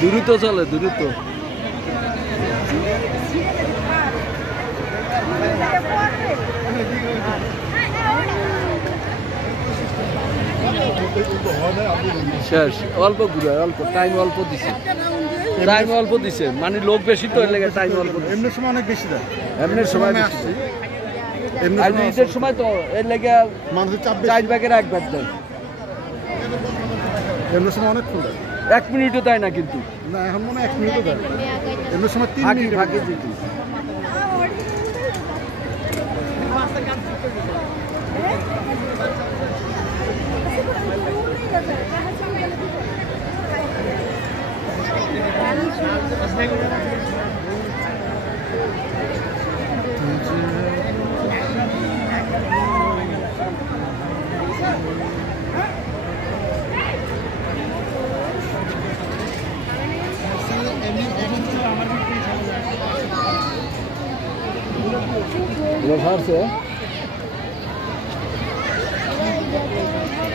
দ্রুত চলে দ্রুত শেষ অল্প ঘুরে অল্প টাইম অল্প দিছে মানে লোক বেশি তো এর লেগে টাইম অল্প এমনি সময় অনেক বেশি দেয় এমনির সময় বেশি ঈদের সময় তো এর লেগে মানুষের চাপ 4 ভাগের 1 ভাগ দেয় এমনি সময় অনেক ফুল দেয় 1 মিনিটও দেয় না কিন্তু না এখন মনে 1 মিনিটও দেয় এমনি সময় 3 মিনিট ভাগে দিত Lo farse